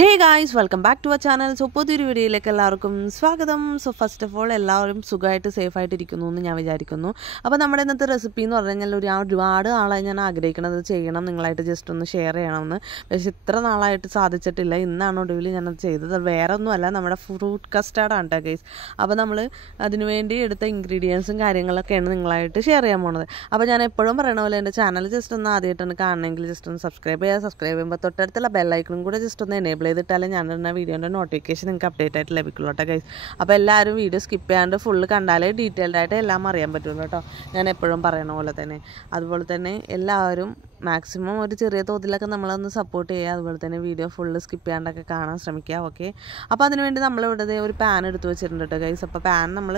Hey guys, welcome back to our channel. So പുതിയൊരു വീഡിയോയിലേക്ക് എല്ലാവർക്കും സ്വാഗതം. സോ ഫസ്റ്റ് ഓഫ് ഓൾ എല്ലാവരും സുഖമായിട്ട് സേഫ് ആയിട്ട് ഇരിക്കുന്നു എന്ന് ഞാൻ വിചാരിക്കുന്നു. അപ്പോൾ നമ്മുടെ ഇന്നത്തെ റെസിപ്പി എന്ന് പറഞ്ഞു കഴിഞ്ഞാൽ ഒരുപാട് നാളായി ഞാൻ ആഗ്രഹിക്കുന്നത് ചെയ്യണം, നിങ്ങളായിട്ട് ജസ്റ്റ് ഒന്ന് ഷെയർ ചെയ്യണമെന്ന്. പക്ഷേ ഇത്ര നാളായിട്ട് സാധിച്ചിട്ടില്ല. ഇന്നാണ് ഒടുവിൽ ഞാനത് ചെയ്തത്. വേറെ ഒന്നുമല്ല, നമ്മുടെ ഫ്രൂട്ട് കസ്റ്റാർഡാണ് കേട്ടോ ഗൈസ്. അപ്പോൾ നമ്മൾ അതിനുവേണ്ടി എടുത്ത ഇൻഗ്രീഡിയൻസും കാര്യങ്ങളൊക്കെയാണ് നിങ്ങളായിട്ട് ഷെയർ ചെയ്യാൻ പോകുന്നത്. അപ്പോൾ ഞാൻ എപ്പോഴും പറയണ പോലെ എൻ്റെ ചാനൽ ജസ്റ്റ് ഒന്ന് ആദ്യമായിട്ടാണ് കാണണമെങ്കിൽ ജസ്റ്റ് ഒന്ന് സബ്സ്ക്രൈബ് ചെയ്യുമ്പോൾ തൊട്ടടുത്തുള്ള ബെല്ലൈക്കണും കൂടെ ജസ്റ്റ് ഒന്ന് എനേബിൾ ചെയ്തിട്ടാലേ ഞാനിടുന്ന വീഡിയോൻ്റെ നോട്ടിഫിക്കേഷൻ നിങ്ങൾക്ക് അപ്ഡേറ്റ് ആയിട്ട് ലഭിക്കുള്ളൂ കേട്ടോ ഗൈസ്. അപ്പോൾ എല്ലാവരും വീഡിയോ സ്കിപ്പ് ചെയ്യാണ്ട് ഫുള്ള് കണ്ടാലേ ഡീറ്റെയിൽഡ് ആയിട്ട് എല്ലാം അറിയാൻ പറ്റുള്ളൂ കേട്ടോ. ഞാൻ എപ്പോഴും പറയണ പോലെ തന്നെ. അതുപോലെ തന്നെ എല്ലാവരും മാക്സിമം ഒരു ചെറിയ തോതിലൊക്കെ നമ്മളൊന്ന് സപ്പോർട്ട് ചെയ്യുക. അതുപോലെ തന്നെ വീഡിയോ ഫുള്ള് സ്കിപ്പ് ചെയ്യാണ്ടൊക്കെ കാണാൻ ശ്രമിക്കുക. ഓക്കെ, അപ്പോൾ അതിനുവേണ്ടി നമ്മളിവിടെ ഒരു പാൻ എടുത്ത് വെച്ചിട്ടുണ്ട് കേട്ടോ ഗൈസ്. അപ്പോൾ പാൻ നമ്മൾ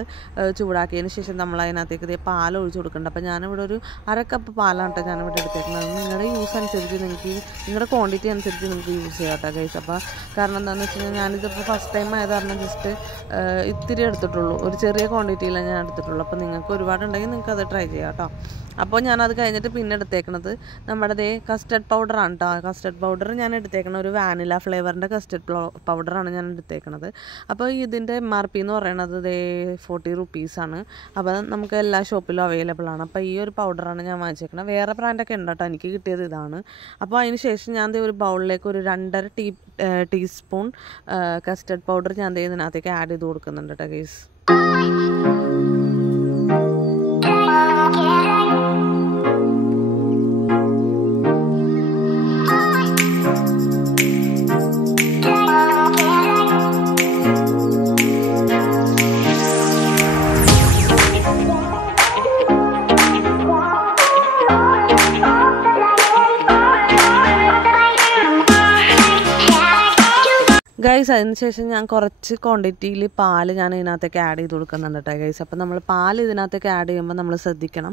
ചൂടാക്കിയതിന് ശേഷം നമ്മൾ അതിനകത്തേക്ക് പാൽ ഒഴിച്ച് കൊടുക്കുന്നുണ്ട്. അപ്പോൾ ഞാനിവിടെ ഒരു 1/2 കപ്പ് പാലാണ് കേട്ടോ ഞാനിവിടെ എടുത്തേക്കുന്നത്. നിങ്ങളുടെ യൂസ് അനുസരിച്ച് നിങ്ങളുടെ ക്വാണ്ടിറ്റി അനുസരിച്ച് നിങ്ങൾക്ക് യൂസ് ചെയ്യാം കേട്ടോ ഗൈസ്. അപ്പോൾ കാരണം എന്താണെന്ന് വെച്ച് കഴിഞ്ഞാൽ ഞാനിതിപ്പോൾ ഫസ്റ്റ് ടൈം ആയത് കാരണം ജസ്റ്റ് ഇത്തിരി എടുത്തിട്ടുള്ളൂ, ഒരു ചെറിയ ക്വാണ്ടിറ്റിയിലാണ് ഞാൻ എടുത്തിട്ടുള്ളൂ. അപ്പോൾ നിങ്ങൾക്ക് ഒരുപാടുണ്ടെങ്കിൽ നിങ്ങൾക്ക് അത് ട്രൈ ചെയ്യാം കേട്ടോ. അപ്പോൾ ഞാനത് കഴിഞ്ഞിട്ട് പിന്നെ എടുത്തേക്കുന്നത് നമ്മുടെ കസ്റ്റർഡ് പൗഡറാണ് കേട്ടോ. കസ്റ്റർഡ് പൗഡർ ഞാൻ എടുത്തേക്കണ ഒരു വാനില ഫ്ലേവറിൻ്റെ കസ്റ്റർഡ് പൗഡറാണ് ഞാൻ എടുത്തേക്കണത്. അപ്പോൾ ഇതിൻ്റെ MRP എന്ന് പറയുന്നത് 40 റുപ്പീസാണ്. അപ്പോൾ നമുക്ക് എല്ലാ ഷോപ്പിലും അവൈലബിൾ ആണ്. അപ്പോൾ ഈ ഒരു പൗഡറാണ് ഞാൻ വാങ്ങിച്ചേക്കുന്നത്. വേറെ ബ്രാൻഡൊക്കെ ഉണ്ട് കേട്ടോ, എനിക്ക് കിട്ടിയത് ഇതാണ്. അപ്പോൾ അതിന് ശേഷം ഞാൻ ഒരു ബൗളിലേക്ക് ഒരു 2.5 ടീസ്പൂൺ കസ്റ്റർഡ് പൗഡർ ഞാൻ ഇതിനകത്തേക്ക് ആഡ് ചെയ്ത് കൊടുക്കുന്നുണ്ട് കേട്ടോ ഗൈസ്. ഗൈസ് അതിനുശേഷം ഞാൻ കുറച്ച് ക്വാണ്ടിറ്റിയിൽ പാല് ഞാൻ ഇതിനകത്തേക്ക് ആഡ് ചെയ്ത് കൊടുക്കുന്നുണ്ട് കേട്ടോ ഗൈസ്. അപ്പോൾ നമ്മൾ പാൽ ഇതിനകത്തേക്ക് ആഡ് ചെയ്യുമ്പോൾ നമ്മൾ ശ്രദ്ധിക്കണം,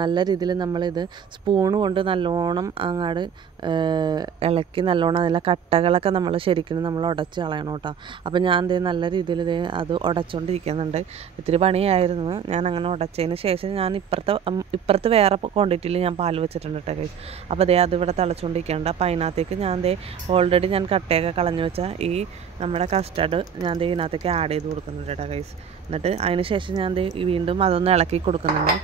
നല്ല രീതിയിൽ നമ്മളിത് സ്പൂണ് കൊണ്ട് നല്ലോണം അങ്ങോട്ട് ഇളക്കി നല്ലോണം അതിലെ കട്ടകളൊക്കെ നമ്മൾ ശരിക്കും നമ്മൾ ഉടച്ച് കളയണം കേട്ടോ. അപ്പോൾ ഞാൻ നല്ല രീതിയിൽ അത് ഉടച്ചുകൊണ്ടിരിക്കുന്നുണ്ട്. ഇത്തിരി പണിയായിരുന്നു. ഞാൻ അങ്ങനെ ഉടച്ചതിന് ശേഷം ഞാൻ ഇപ്പുറത്ത് വേറെ ക്വാണ്ടിറ്റിയിൽ ഞാൻ പാൽ വെച്ചിട്ടുണ്ട് കേട്ടോ ഗൈസ്. അപ്പോൾ അതിവിടെ തിളച്ചുകൊണ്ടിരിക്കുന്നുണ്ട്. അപ്പോൾ അതിനകത്തേക്ക് ഞാൻ ഓൾറെഡി ഞാൻ കട്ടയൊക്കെ കളഞ്ഞു വെച്ചാൽ ഈ നമ്മുടെ കസ്റ്റർഡ് ഞാൻ ഇതിനകത്തേക്ക് ആഡ് ചെയ്ത് കൊടുക്കുന്നുണ്ട് കേട്ടോ ഗൈസ്. എന്നിട്ട് അതിന് ശേഷം ഞാൻ വീണ്ടും അതൊന്ന് ഇളക്കി കൊടുക്കുന്നുണ്ട്.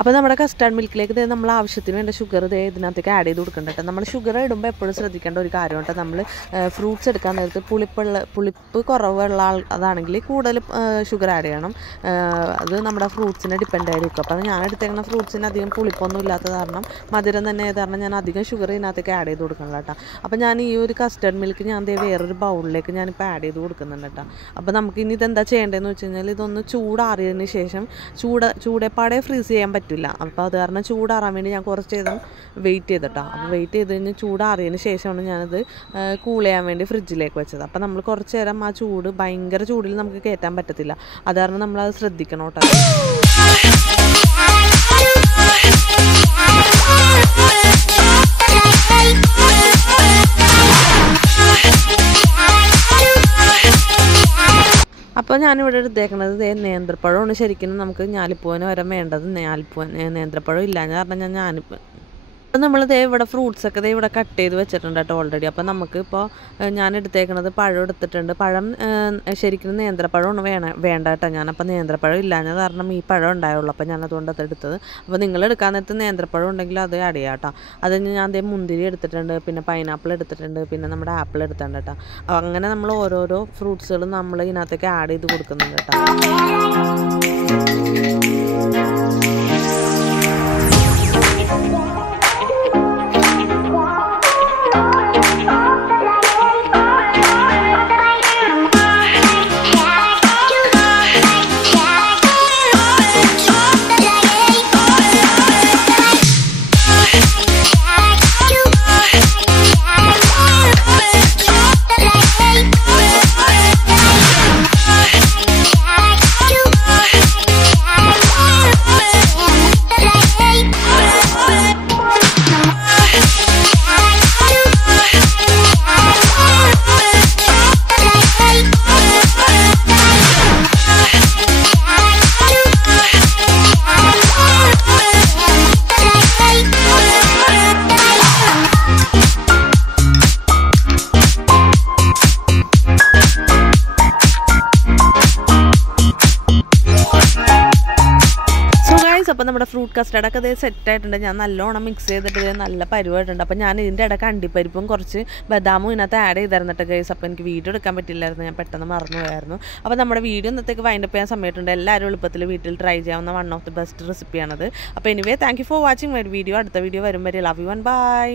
അപ്പോൾ നമ്മുടെ കസ്റ്റാർഡ് മിൽക്കിലേക്ക് നമ്മൾ ആവശ്യത്തിന് വേണ്ട ഷുഗർ ഇതിനകത്തേക്ക് ആഡ് ചെയ്ത് കൊടുക്കേണ്ടത്. നമ്മൾ ഷുഗർ ഇടുമ്പോൾ എപ്പോഴും ശ്രദ്ധിക്കേണ്ട ഒരു കാര്യമുണ്ട്, നമ്മൾ ഫ്രൂട്ട്സ് എടുക്കാൻ നേരത്ത് പുളിപ്പ് കുറവുള്ള അതാണെങ്കിൽ കൂടുതൽ ഷുഗർ ആഡ് ചെയ്യണം. അത് നമ്മുടെ ഫ്രൂട്ട്സിനെ ഡിപ്പെൻഡ് ആയിരിക്കും. അപ്പോൾ ഞാൻ എടുത്തേക്കുന്ന ഫ്രൂട്ട്സിന് അധികം പുളിപ്പൊന്നും ഇല്ലാത്ത കാരണം, മധുരം തന്നെ ആയത് കാരണം ഞാൻ അധികം ഷുഗർ ഇതിനകത്തേക്ക് ആഡ് ചെയ്ത് കൊടുക്കണം കേട്ടോ. അപ്പോൾ ഞാൻ ഈ ഒരു കസ്റ്റാർഡ് മിൽക്ക് ഞാൻ വേറൊരു ബൗളിലേക്ക് ഞാനിപ്പോൾ ആഡ് ചെയ്ത് കൊടുക്കുന്നുണ്ട് കേട്ടോ. അപ്പോൾ നമുക്ക് ഇനി ഇതെന്താ ചെയ്യേണ്ടതെന്ന് വെച്ച് കഴിഞ്ഞാൽ ഇതൊന്ന് ചൂടാറിയതിന് ശേഷം ചൂടേപ്പാടെ ഫ്രീസ് ചെയ്യാൻ പറ്റില്ല. അപ്പോൾ അത് കാരണം ചൂടാറാൻ വേണ്ടി ഞാൻ കുറച്ച് നേരം വെയിറ്റ് ചെയ്തിട്ടോ. അപ്പോൾ വെയിറ്റ് ചെയ്ത് കഴിഞ്ഞ് ചൂടാറിയതിന് ശേഷമാണ് ഞാനത് കൂൾ ചെയ്യാൻ വേണ്ടി ഫ്രിഡ്ജിലേക്ക് വെച്ചത്. അപ്പോൾ നമ്മൾ കുറച്ച് നേരം ആ ചൂട് ഭയങ്കര ചൂടിൽ നമുക്ക് കയറ്റാൻ പറ്റത്തില്ല. അത് കാരണം നമ്മളത് ശ്രദ്ധിക്കണം കേട്ടോ. അപ്പോൾ ഞാനിവിടെ എടുത്തേക്കുന്നത് നേന്ത്രപ്പഴമാണ്. ശരിക്കും നമുക്ക് ഞാലിപ്പൂവന് വരെ വേണ്ടത് നേന്ത്രപ്പഴം ഇല്ലാന്ന് പറഞ്ഞാൽ ഞാനിപ്പോൾ നമ്മൾ ഇവിടെ ഫ്രൂട്ട്സൊക്കെ ഇവിടെ കട്ട് ചെയ്ത് വെച്ചിട്ടുണ്ട് കേട്ടോ ഓൾറെഡി. അപ്പോൾ നമുക്കിപ്പോൾ ഞാൻ എടുത്തേക്കുന്നത് പഴം എടുത്തിട്ടുണ്ട്. പഴം ശരിക്കും നേന്ത്രപ്പഴമാണ് വേണ്ട കേട്ടോ. ഞാനപ്പോൾ നേന്ത്രപ്പഴം ഇല്ലാഞ്ഞത് കാരണം ഈ പഴം ഉണ്ടായുള്ളൂ. അപ്പോൾ ഞാനതുകൊണ്ട് അത് എടുത്തത്. അപ്പോൾ നിങ്ങൾ എടുക്കാൻ നേരത്ത് നേന്ത്രപ്പഴം ഉണ്ടെങ്കിൽ അത് ആഡ് ചെയ്യാം കേട്ടോ. അതിന് ഞാൻ മുന്തിരി എടുത്തിട്ടുണ്ട്, പിന്നെ പൈനാപ്പിൾ എടുത്തിട്ടുണ്ട്, പിന്നെ നമ്മുടെ ആപ്പിൾ എടുത്തിട്ടുണ്ട് കേട്ടോ. അപ്പോൾ അങ്ങനെ നമ്മൾ ഓരോരോ ഫ്രൂട്ട്സുകളും നമ്മൾ ഇതിനകത്തേക്ക് ആഡ് ചെയ്ത് കൊടുക്കുന്നുണ്ട് കേട്ടോ. അപ്പോൾ നമ്മുടെ ഫ്രൂട്ട് കസ്റ്റർഡൊക്കെ ഇത് സെറ്റായിട്ടുണ്ട്. ഞാൻ നല്ലോണം മിക്സ് ചെയ്തിട്ട് ഇത് നല്ല പരുവായിട്ടുണ്ട്. അപ്പോൾ ഞാൻ ഇതിൻ്റെ ഇടയ്ക്ക് അണ്ടിപ്പരിപ്പും കുറച്ച് ബദാമും ഇതിനകത്ത് ആഡ് ചെയ്തിരുന്നിട്ട് ഗൈസ്. അപ്പോൾ എനിക്ക് വീഡിയോ എടുക്കാൻ പറ്റില്ലായിരുന്നു, ഞാൻ പെട്ടെന്ന് മറന്നു പോയായിരുന്നു. അപ്പോൾ നമ്മുടെ വീഡിയോ ഇന്നത്തേക്ക് വൈൻഡപ്പ് ചെയ്യാൻ സമയത്തുണ്ട്. എല്ലാവരും എളുപ്പത്തിൽ വീട്ടിൽ ട്രൈ ചെയ്യാവുന്ന വൺ ഓഫ് ദി ബെസ്റ്റ് റെസിപ്പിയാണത്. അപ്പോൾ anyway thank you for watching my video. അടുത്ത വീഡിയോ വരും വരെ ലവ് യു ആൻഡ് ബൈ.